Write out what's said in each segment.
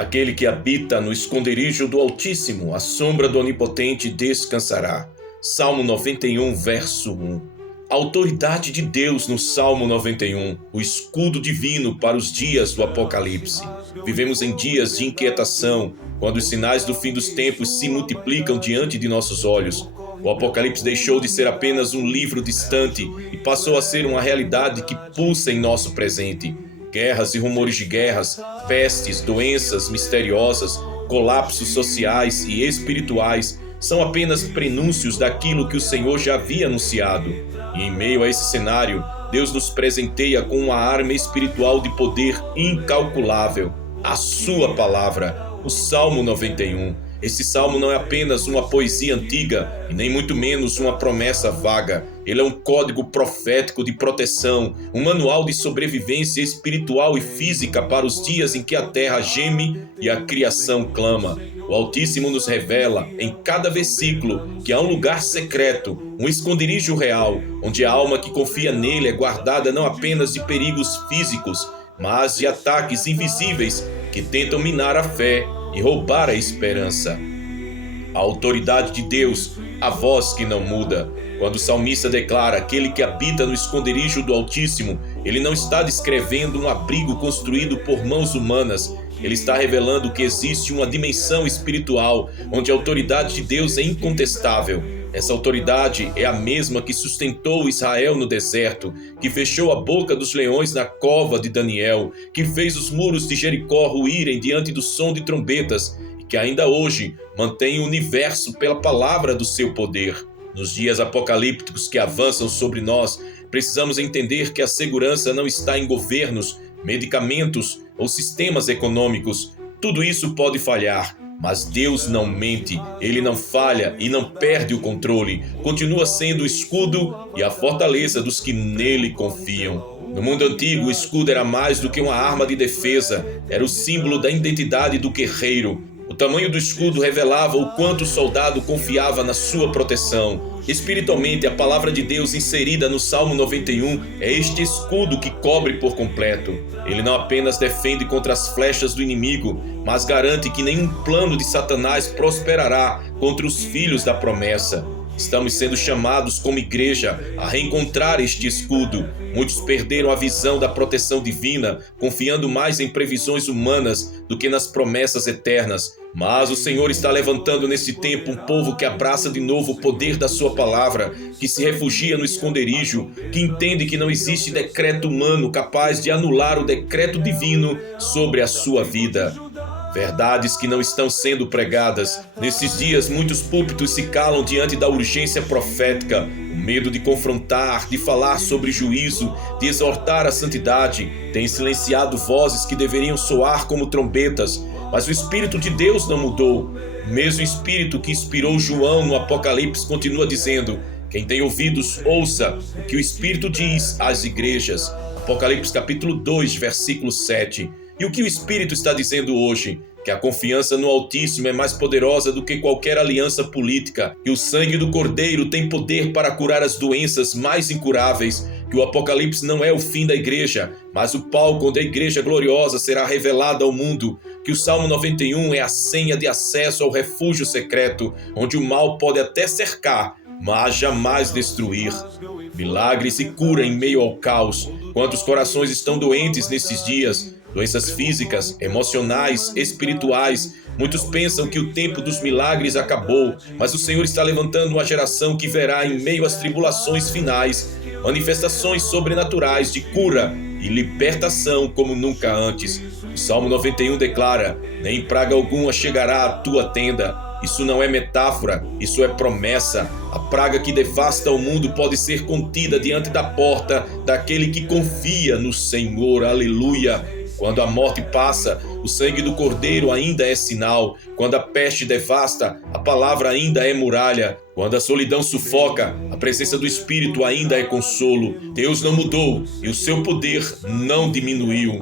Aquele que habita no esconderijo do Altíssimo, à sombra do Onipotente descansará. Salmo 91, verso 1. A autoridade de Deus no Salmo 91, o escudo divino para os dias do Apocalipse. Vivemos em dias de inquietação, quando os sinais do fim dos tempos se multiplicam diante de nossos olhos. O Apocalipse deixou de ser apenas um livro distante e passou a ser uma realidade que pulsa em nosso presente. Guerras e rumores de guerras, pestes, doenças misteriosas, colapsos sociais e espirituais são apenas prenúncios daquilo que o Senhor já havia anunciado. E em meio a esse cenário, Deus nos presenteia com uma arma espiritual de poder incalculável, a sua palavra, o Salmo 91. Esse salmo não é apenas uma poesia antiga e nem muito menos uma promessa vaga. Ele é um código profético de proteção, um manual de sobrevivência espiritual e física para os dias em que a terra geme e a criação clama. O Altíssimo nos revela, em cada versículo, que há um lugar secreto, um esconderijo real, onde a alma que confia nele é guardada não apenas de perigos físicos, mas de ataques invisíveis que tentam minar a fé e roubar a esperança. A autoridade de Deus, a voz que não muda. Quando o salmista declara aquele que habita no esconderijo do Altíssimo, ele não está descrevendo um abrigo construído por mãos humanas. Ele está revelando que existe uma dimensão espiritual onde a autoridade de Deus é incontestável. Essa autoridade é a mesma que sustentou Israel no deserto, que fechou a boca dos leões na cova de Daniel, que fez os muros de Jericó ruírem diante do som de trombetas e que ainda hoje mantém o universo pela palavra do seu poder. Nos dias apocalípticos que avançam sobre nós, precisamos entender que a segurança não está em governos, medicamentos ou sistemas econômicos. Tudo isso pode falhar, mas Deus não mente, Ele não falha e não perde o controle. Continua sendo o escudo e a fortaleza dos que nele confiam. No mundo antigo, o escudo era mais do que uma arma de defesa, era o símbolo da identidade do guerreiro. O tamanho do escudo revelava o quanto o soldado confiava na sua proteção. Espiritualmente, a palavra de Deus inserida no Salmo 91 é este escudo que cobre por completo. Ele não apenas defende contra as flechas do inimigo, mas garante que nenhum plano de Satanás prosperará contra os filhos da promessa. Estamos sendo chamados como igreja a reencontrar este escudo. Muitos perderam a visão da proteção divina, confiando mais em previsões humanas do que nas promessas eternas. Mas o Senhor está levantando nesse tempo um povo que abraça de novo o poder da sua palavra, que se refugia no esconderijo, que entende que não existe decreto humano capaz de anular o decreto divino sobre a sua vida. Verdades que não estão sendo pregadas. Nesses dias, muitos púlpitos se calam diante da urgência profética, o medo de confrontar, de falar sobre juízo, de exortar a santidade. Tem silenciado vozes que deveriam soar como trombetas, mas o Espírito de Deus não mudou. O mesmo Espírito que inspirou João no Apocalipse continua dizendo: quem tem ouvidos, ouça o que o Espírito diz às igrejas. Apocalipse capítulo 2, versículo 7. E o que o Espírito está dizendo hoje? Que a confiança no Altíssimo é mais poderosa do que qualquer aliança política, que o sangue do Cordeiro tem poder para curar as doenças mais incuráveis, que o Apocalipse não é o fim da igreja, mas o palco onde a igreja gloriosa será revelada ao mundo, que o Salmo 91 é a senha de acesso ao refúgio secreto, onde o mal pode até cercar, mas jamais destruir. Milagres e cura em meio ao caos. Quantos corações estão doentes nesses dias? Doenças físicas, emocionais, espirituais. Muitos pensam que o tempo dos milagres acabou, mas o Senhor está levantando uma geração que verá em meio às tribulações finais manifestações sobrenaturais de cura e libertação como nunca antes. O Salmo 91 declara: nem praga alguma chegará à tua tenda. Isso não é metáfora, isso é promessa. A praga que devasta o mundo pode ser contida diante da porta daquele que confia no Senhor. Aleluia! Quando a morte passa, o sangue do Cordeiro ainda é sinal. Quando a peste devasta, a palavra ainda é muralha. Quando a solidão sufoca, a presença do Espírito ainda é consolo. Deus não mudou e o seu poder não diminuiu.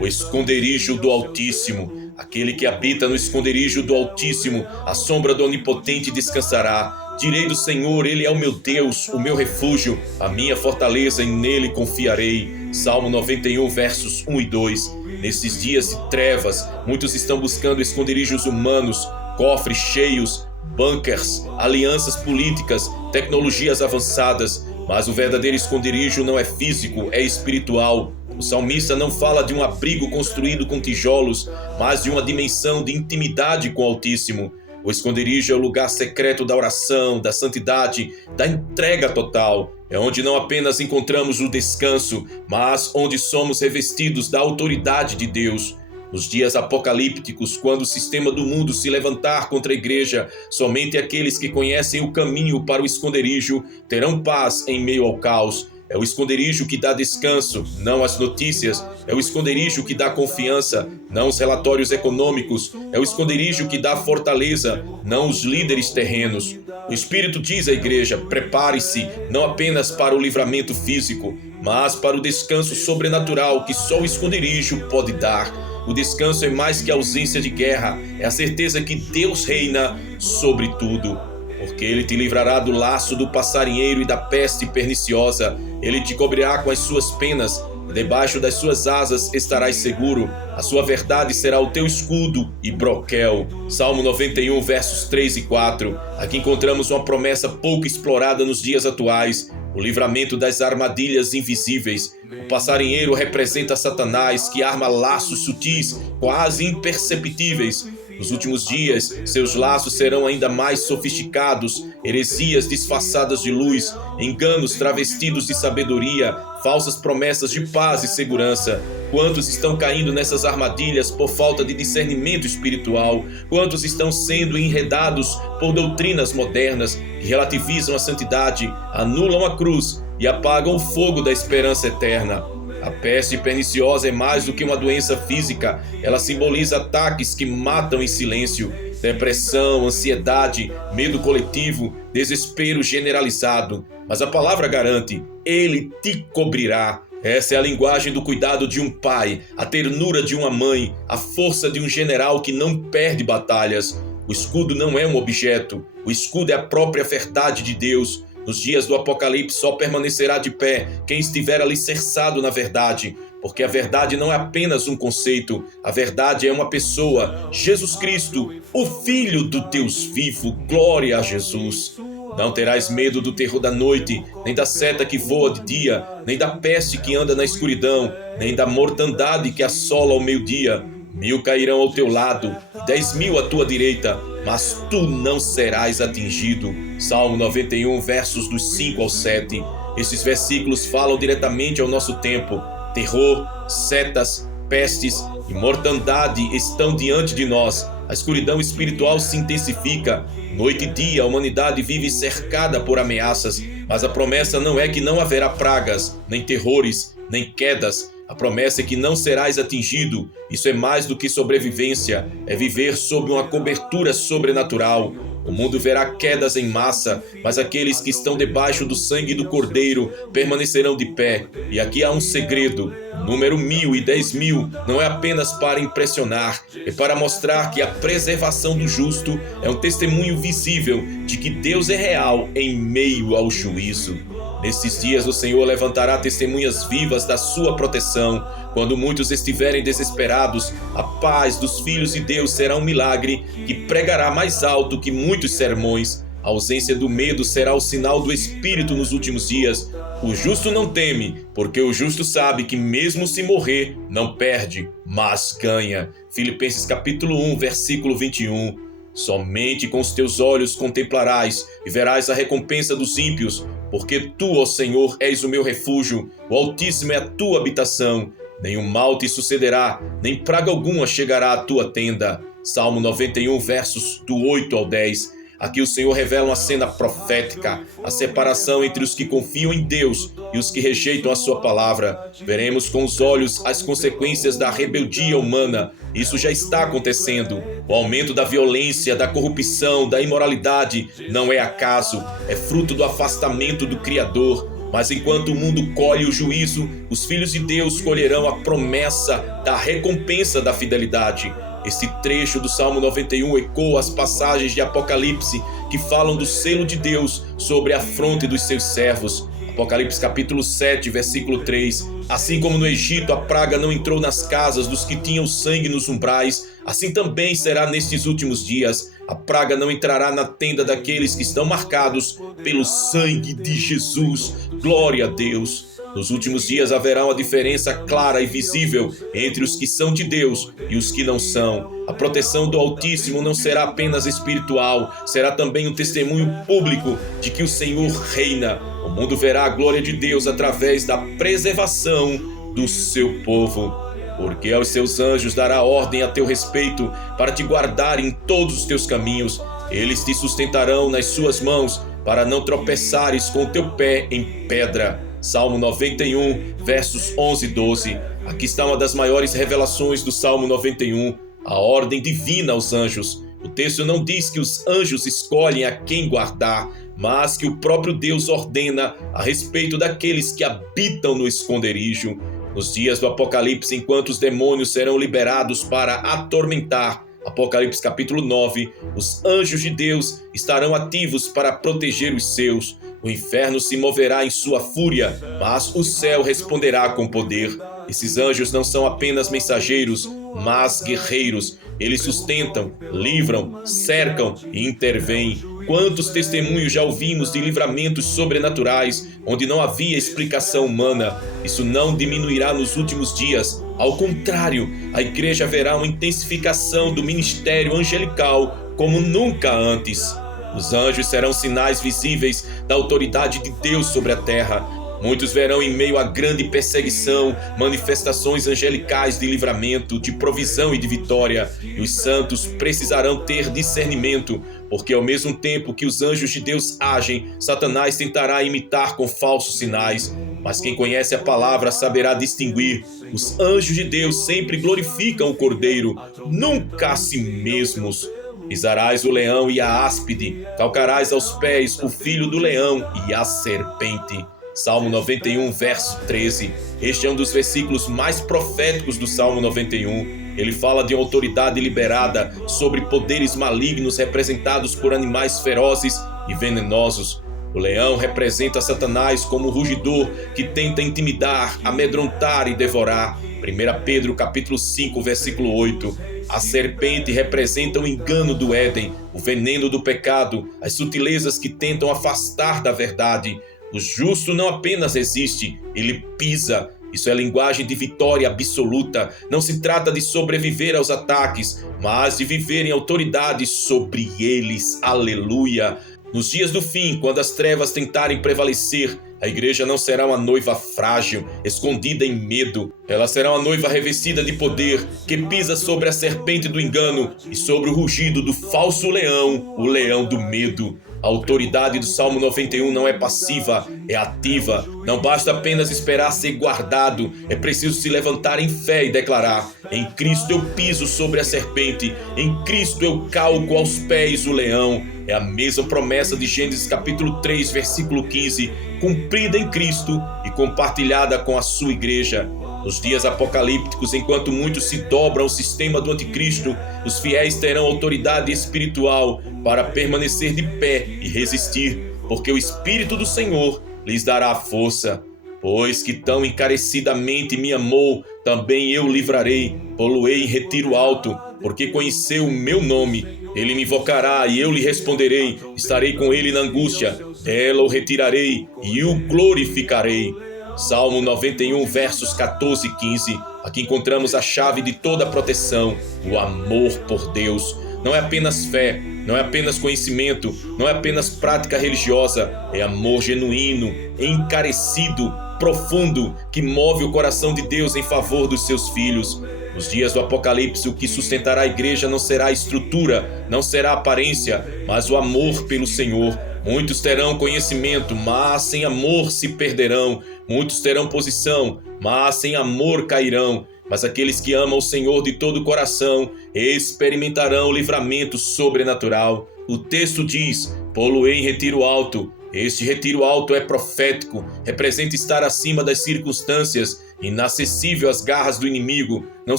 O esconderijo do Altíssimo. Aquele que habita no esconderijo do Altíssimo, à sombra do Onipotente descansará. Direi do Senhor, Ele é o meu Deus, o meu refúgio, a minha fortaleza, e nele confiarei. Salmo 91, versos 1 e 2. Nesses dias de trevas, muitos estão buscando esconderijos humanos, cofres cheios, bunkers, alianças políticas, tecnologias avançadas, mas o verdadeiro esconderijo não é físico, é espiritual. O salmista não fala de um abrigo construído com tijolos, mas de uma dimensão de intimidade com o Altíssimo. O esconderijo é o lugar secreto da oração, da santidade, da entrega total. É onde não apenas encontramos o descanso, mas onde somos revestidos da autoridade de Deus. Nos dias apocalípticos, quando o sistema do mundo se levantar contra a igreja, somente aqueles que conhecem o caminho para o esconderijo terão paz em meio ao caos. É o esconderijo que dá descanso, não as notícias. É o esconderijo que dá confiança, não os relatórios econômicos. É o esconderijo que dá fortaleza, não os líderes terrenos. O Espírito diz à igreja: prepare-se não apenas para o livramento físico, mas para o descanso sobrenatural que só o esconderijo pode dar. O descanso é mais que a ausência de guerra, é a certeza que Deus reina sobre tudo. Porque Ele te livrará do laço do passarinheiro e da peste perniciosa. Ele te cobrirá com as suas penas, e debaixo das suas asas estarás seguro. A sua verdade será o teu escudo e broquel. Salmo 91, versos 3 e 4. Aqui encontramos uma promessa pouco explorada nos dias atuais: o livramento das armadilhas invisíveis. O passarinheiro representa Satanás, que arma laços sutis, quase imperceptíveis. Nos últimos dias, seus laços serão ainda mais sofisticados, heresias disfarçadas de luz, enganos travestidos de sabedoria, falsas promessas de paz e segurança. Quantos estão caindo nessas armadilhas por falta de discernimento espiritual? Quantos estão sendo enredados por doutrinas modernas que relativizam a santidade, anulam a cruz e apagam o fogo da esperança eterna? A peste perniciosa é mais do que uma doença física. Ela simboliza ataques que matam em silêncio. Depressão, ansiedade, medo coletivo, desespero generalizado. Mas a palavra garante: Ele te cobrirá. Essa é a linguagem do cuidado de um pai, a ternura de uma mãe, a força de um general que não perde batalhas. O escudo não é um objeto. O escudo é a própria verdade de Deus. Nos dias do Apocalipse só permanecerá de pé quem estiver alicerçado na verdade, porque a verdade não é apenas um conceito, a verdade é uma pessoa, Jesus Cristo, o Filho do Deus vivo. Glória a Jesus. Não terás medo do terror da noite, nem da seta que voa de dia, nem da peste que anda na escuridão, nem da mortandade que assola ao meio-dia. 1000 cairão ao teu lado, 10.000 à tua direita, mas tu não serás atingido. Salmo 91, versos dos 5 ao 7. Esses versículos falam diretamente ao nosso tempo. Terror, setas, pestes e mortandade estão diante de nós. A escuridão espiritual se intensifica. Noite e dia a humanidade vive cercada por ameaças, mas a promessa não é que não haverá pragas, nem terrores, nem quedas. A promessa é que não serás atingido. Isso é mais do que sobrevivência, é viver sob uma cobertura sobrenatural. O mundo verá quedas em massa, mas aqueles que estão debaixo do sangue do Cordeiro permanecerão de pé. E aqui há um segredo: o número 1000 e 10.000 não é apenas para impressionar, é para mostrar que a preservação do justo é um testemunho visível de que Deus é real em meio ao juízo. Nesses dias o Senhor levantará testemunhas vivas da sua proteção. Quando muitos estiverem desesperados, a paz dos filhos de Deus será um milagre que pregará mais alto que muitos sermões. A ausência do medo será o sinal do Espírito nos últimos dias. O justo não teme, porque o justo sabe que mesmo se morrer, não perde, mas ganha. Filipenses capítulo 1, versículo 21. Somente com os teus olhos contemplarás e verás a recompensa dos ímpios, porque tu, ó Senhor, és o meu refúgio, o Altíssimo é a tua habitação. Nenhum mal te sucederá, nem praga alguma chegará à tua tenda. Salmo 91, versos do 8 ao 10. Aqui o Senhor revela uma cena profética, a separação entre os que confiam em Deus e os que rejeitam a sua palavra. Veremos com os olhos as consequências da rebeldia humana. Isso já está acontecendo. O aumento da violência, da corrupção, da imoralidade não é acaso, é fruto do afastamento do Criador. Mas enquanto o mundo colhe o juízo, os filhos de Deus colherão a promessa da recompensa da fidelidade. Este trecho do Salmo 91 ecoa as passagens de Apocalipse que falam do selo de Deus sobre a fronte dos seus servos. A Apocalipse capítulo 7, versículo 3. Assim como no Egito a praga não entrou nas casas dos que tinham sangue nos umbrais, assim também será nestes últimos dias. A praga não entrará na tenda daqueles que estão marcados pelo sangue de Jesus. Glória a Deus! Nos últimos dias haverá uma diferença clara e visível entre os que são de Deus e os que não são. A proteção do Altíssimo não será apenas espiritual, será também um testemunho público de que o Senhor reina. O mundo verá a glória de Deus através da preservação do seu povo. Porque aos seus anjos dará ordem a teu respeito para te guardar em todos os teus caminhos. Eles te sustentarão nas suas mãos para não tropeçares com o teu pé em pedra. Salmo 91, versos 11 e 12. Aqui está uma das maiores revelações do Salmo 91, a ordem divina aos anjos. O texto não diz que os anjos escolhem a quem guardar, mas que o próprio Deus ordena a respeito daqueles que habitam no esconderijo. Nos dias do Apocalipse, enquanto os demônios serão liberados para atormentar, Apocalipse capítulo 9, os anjos de Deus estarão ativos para proteger os seus. O inferno se moverá em sua fúria, mas o céu responderá com poder. Esses anjos não são apenas mensageiros, mas guerreiros. Eles sustentam, livram, cercam e intervêm. Quantos testemunhos já ouvimos de livramentos sobrenaturais, onde não havia explicação humana? Isso não diminuirá nos últimos dias. Ao contrário, a igreja verá uma intensificação do ministério angelical como nunca antes. Os anjos serão sinais visíveis da autoridade de Deus sobre a terra. Muitos verão em meio à grande perseguição manifestações angelicais de livramento, de provisão e de vitória. E os santos precisarão ter discernimento, porque ao mesmo tempo que os anjos de Deus agem, Satanás tentará imitar com falsos sinais. Mas quem conhece a palavra saberá distinguir. Os anjos de Deus sempre glorificam o Cordeiro, nunca a si mesmos. Pisarás o leão e a áspide, calcarás aos pés o filho do leão e a serpente. Salmo 91, verso 13. Este é um dos versículos mais proféticos do Salmo 91. Ele fala de uma autoridade liberada sobre poderes malignos representados por animais ferozes e venenosos. O leão representa Satanás como um rugidor que tenta intimidar, amedrontar e devorar. 1 Pedro capítulo 5, versículo 8. A serpente representa o engano do Éden, o veneno do pecado, as sutilezas que tentam afastar da verdade. O justo não apenas resiste, ele pisa. Isso é linguagem de vitória absoluta. Não se trata de sobreviver aos ataques, mas de viver em autoridade sobre eles. Aleluia! Nos dias do fim, quando as trevas tentarem prevalecer, a igreja não será uma noiva frágil, escondida em medo. Ela será uma noiva revestida de poder, que pisa sobre a serpente do engano e sobre o rugido do falso leão, o leão do medo. A autoridade do Salmo 91 não é passiva, é ativa. Não basta apenas esperar ser guardado, é preciso se levantar em fé e declarar: em Cristo eu piso sobre a serpente, em Cristo eu calco aos pés o leão. É a mesma promessa de Gênesis capítulo 3, versículo 15, cumprida em Cristo e compartilhada com a sua igreja. Nos dias apocalípticos, enquanto muitos se dobram ao sistema do anticristo, os fiéis terão autoridade espiritual para permanecer de pé e resistir, porque o Espírito do Senhor lhes dará força. Pois que tão encarecidamente me amou, também eu livrarei, pô-lo-ei em retiro alto, porque conheceu o meu nome. Ele me invocará e eu lhe responderei, estarei com ele na angústia, dela o retirarei e o glorificarei. Salmo 91, versos 14 e 15. Aqui encontramos a chave de toda a proteção, o amor por Deus. Não é apenas fé, não é apenas conhecimento, não é apenas prática religiosa, é amor genuíno, encarecido, profundo, que move o coração de Deus em favor dos seus filhos. Nos dias do Apocalipse, o que sustentará a igreja não será a estrutura, não será a aparência, mas o amor pelo Senhor. Muitos terão conhecimento, mas sem amor se perderão. Muitos terão posição, mas sem amor cairão. Mas aqueles que amam o Senhor de todo o coração experimentarão o livramento sobrenatural. O texto diz: pô-lo-ei em retiro alto. Este retiro alto é profético, representa estar acima das circunstâncias, inacessível às garras do inimigo. Não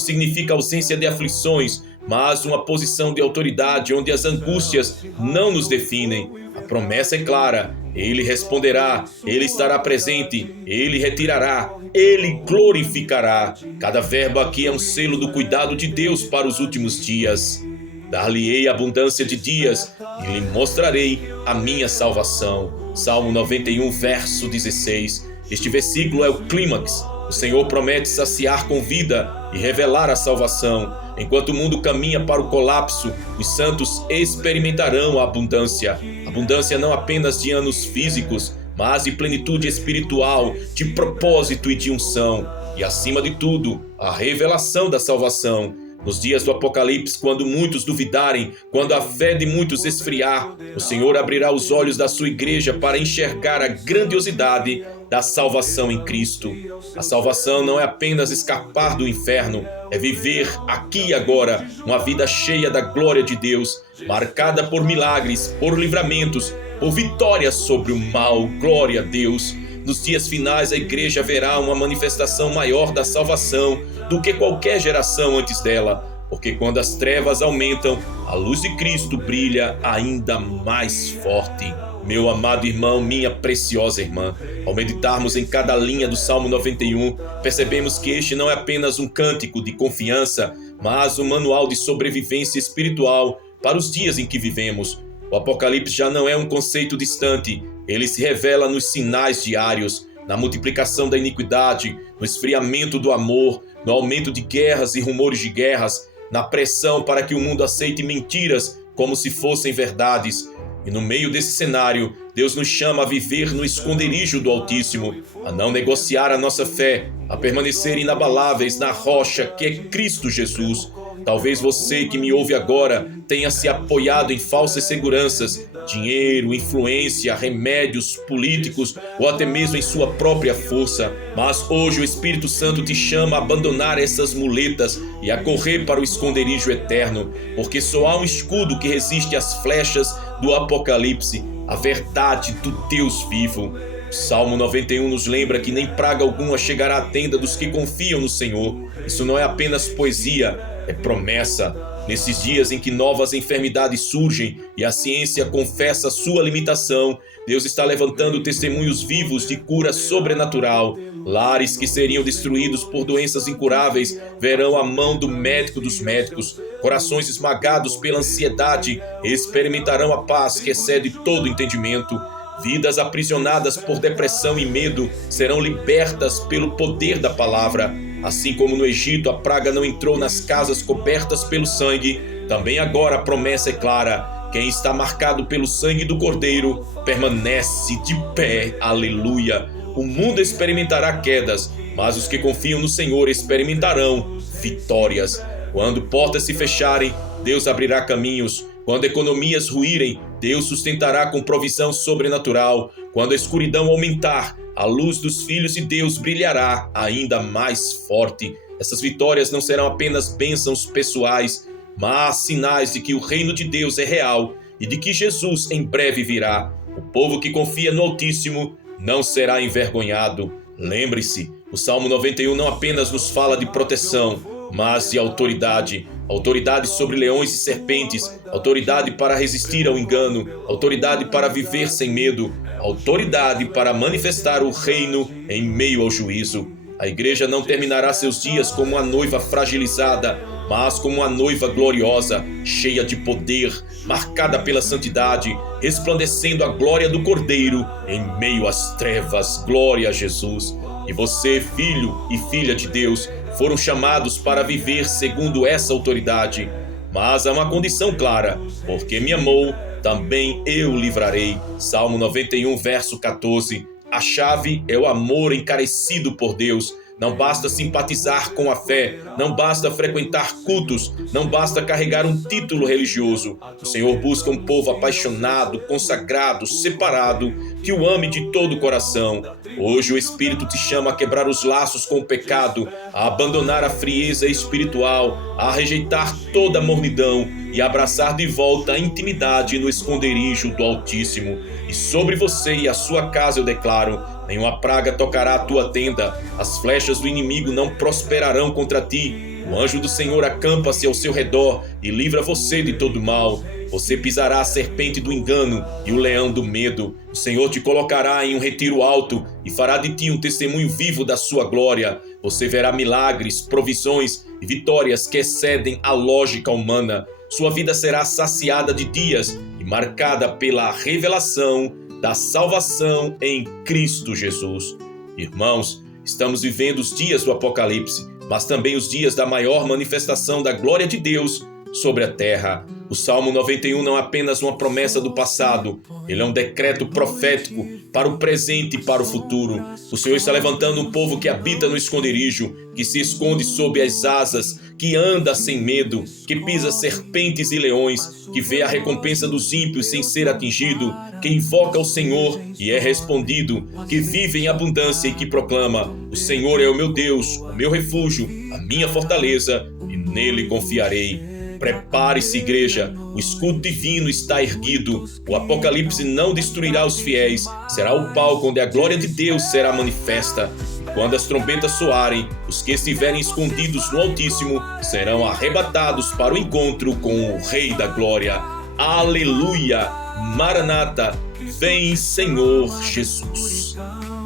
significa ausência de aflições, mas uma posição de autoridade onde as angústias não nos definem. A promessa é clara: Ele responderá, Ele estará presente, Ele retirará, Ele glorificará. Cada verbo aqui é um selo do cuidado de Deus para os últimos dias. Dar-lhe-ei abundância de dias e lhe mostrarei a minha salvação. Salmo 91, verso 16. Este versículo é o clímax. O Senhor promete saciar com vida e revelar a salvação. Enquanto o mundo caminha para o colapso, os santos experimentarão a abundância. Abundância não apenas de anos físicos, mas de plenitude espiritual, de propósito e de unção. E acima de tudo, a revelação da salvação. Nos dias do Apocalipse, quando muitos duvidarem, quando a fé de muitos esfriar, o Senhor abrirá os olhos da sua igreja para enxergar a grandiosidade da salvação em Cristo. A salvação não é apenas escapar do inferno, é viver aqui e agora uma vida cheia da glória de Deus, marcada por milagres, por livramentos, por vitórias sobre o mal. Glória a Deus! Nos dias finais, a igreja verá uma manifestação maior da salvação do que qualquer geração antes dela, porque quando as trevas aumentam, a luz de Cristo brilha ainda mais forte. Meu amado irmão, minha preciosa irmã, ao meditarmos em cada linha do Salmo 91, percebemos que este não é apenas um cântico de confiança, mas um manual de sobrevivência espiritual para os dias em que vivemos. O Apocalipse já não é um conceito distante, ele se revela nos sinais diários, na multiplicação da iniquidade, no esfriamento do amor, no aumento de guerras e rumores de guerras, na pressão para que o mundo aceite mentiras como se fossem verdades. E no meio desse cenário, Deus nos chama a viver no esconderijo do Altíssimo, a não negociar a nossa fé, a permanecer inabaláveis na rocha que é Cristo Jesus. Talvez você que me ouve agora tenha se apoiado em falsas seguranças, dinheiro, influência, remédios, políticos ou até mesmo em sua própria força. Mas hoje o Espírito Santo te chama a abandonar essas muletas e a correr para o esconderijo eterno, porque só há um escudo que resiste às flechas do Apocalipse, a verdade do Deus vivo. O Salmo 91 nos lembra que nem praga alguma chegará à tenda dos que confiam no Senhor. Isso não é apenas poesia, é promessa. Nesses dias em que novas enfermidades surgem e a ciência confessa sua limitação, Deus está levantando testemunhos vivos de cura sobrenatural. Lares que seriam destruídos por doenças incuráveis verão a mão do médico dos médicos. Corações esmagados pela ansiedade experimentarão a paz que excede todo entendimento. Vidas aprisionadas por depressão e medo serão libertas pelo poder da palavra. Assim como no Egito a praga não entrou nas casas cobertas pelo sangue, também agora a promessa é clara: quem está marcado pelo sangue do Cordeiro permanece de pé. Aleluia! O mundo experimentará quedas, mas os que confiam no Senhor experimentarão vitórias. Quando portas se fecharem, Deus abrirá caminhos. Quando economias ruírem, Deus sustentará com provisão sobrenatural. Quando a escuridão aumentar, a luz dos filhos de Deus brilhará ainda mais forte. Essas vitórias não serão apenas bênçãos pessoais, mas sinais de que o reino de Deus é real e de que Jesus em breve virá. O povo que confia no Altíssimo não será envergonhado. Lembre-se, o Salmo 91 não apenas nos fala de proteção, mas de autoridade. Autoridade sobre leões e serpentes, autoridade para resistir ao engano, autoridade para viver sem medo, autoridade para manifestar o reino em meio ao juízo. A igreja não terminará seus dias como uma noiva fragilizada, mas como uma noiva gloriosa, cheia de poder, marcada pela santidade, resplandecendo a glória do Cordeiro em meio às trevas. Glória a Jesus! E você, filho e filha de Deus, foram chamados para viver segundo essa autoridade. Mas há uma condição clara: porque me amou, também eu livrarei. Salmo 91, verso 14. A chave é o amor encarecido por Deus. Não basta simpatizar com a fé, não basta frequentar cultos, não basta carregar um título religioso. O Senhor busca um povo apaixonado, consagrado, separado, que o ame de todo o coração. Hoje o Espírito te chama a quebrar os laços com o pecado, a abandonar a frieza espiritual, a rejeitar toda a mornidão e abraçar de volta a intimidade no esconderijo do Altíssimo. E sobre você e a sua casa eu declaro: nenhuma praga tocará a tua tenda, as flechas do inimigo não prosperarão contra ti. O anjo do Senhor acampa-se ao seu redor e livra você de todo mal. Você pisará a serpente do engano e o leão do medo. O Senhor te colocará em um retiro alto e fará de ti um testemunho vivo da sua glória. Você verá milagres, provisões e vitórias que excedem a lógica humana. Sua vida será saciada de dias e marcada pela revelação da salvação em Cristo Jesus. Irmãos, estamos vivendo os dias do Apocalipse, mas também os dias da maior manifestação da glória de Deus sobre a terra. O Salmo 91 não é apenas uma promessa do passado, ele é um decreto profético para o presente e para o futuro. O Senhor está levantando um povo que habita no esconderijo, que se esconde sob as asas, que anda sem medo, que pisa serpentes e leões, que vê a recompensa dos ímpios sem ser atingido, que invoca o Senhor e é respondido, que vive em abundância e que proclama: o Senhor é o meu Deus, o meu refúgio, a minha fortaleza, e nele confiarei. Prepare-se, igreja, o escudo divino está erguido. O Apocalipse não destruirá os fiéis, será o palco onde a glória de Deus será manifesta. E quando as trombetas soarem, os que estiverem escondidos no Altíssimo serão arrebatados para o encontro com o Rei da Glória. Aleluia! Maranata, vem, Senhor Jesus.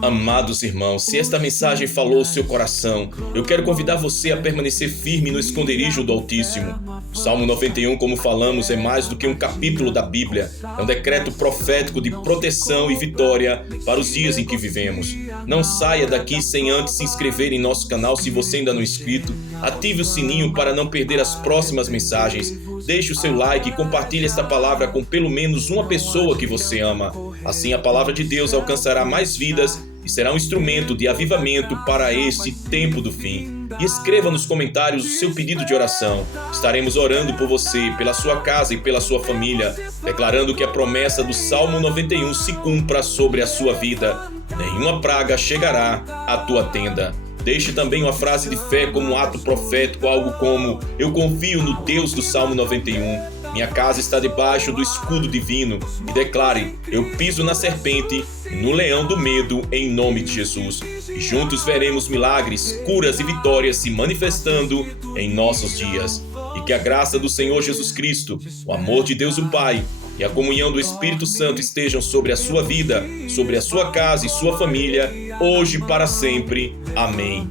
Amados irmãos, se esta mensagem falou ao seu coração, eu quero convidar você a permanecer firme no esconderijo do Altíssimo. O Salmo 91, como falamos, é mais do que um capítulo da Bíblia. É um decreto profético de proteção e vitória para os dias em que vivemos. Não saia daqui sem antes se inscrever em nosso canal se você ainda não é inscrito. Ative o sininho para não perder as próximas mensagens. Deixe o seu like e compartilhe esta palavra com pelo menos uma pessoa que você ama. Assim a palavra de Deus alcançará mais vidas e será um instrumento de avivamento para este tempo do fim. E escreva nos comentários o seu pedido de oração. Estaremos orando por você, pela sua casa e pela sua família, declarando que a promessa do Salmo 91 se cumpra sobre a sua vida. Nenhuma praga chegará à tua tenda. Deixe também uma frase de fé como um ato profético, algo como: eu confio no Deus do Salmo 91. Minha casa está debaixo do escudo divino. E declare: eu piso na serpente e no leão do medo em nome de Jesus. E juntos veremos milagres, curas e vitórias se manifestando em nossos dias. E que a graça do Senhor Jesus Cristo, o amor de Deus o Pai e a comunhão do Espírito Santo estejam sobre a sua vida, sobre a sua casa e sua família, hoje e para sempre. Amém.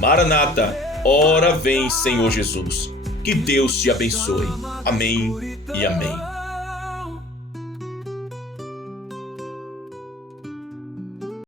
Maranata, ora vem, Senhor Jesus. Que Deus te abençoe. Amém e amém.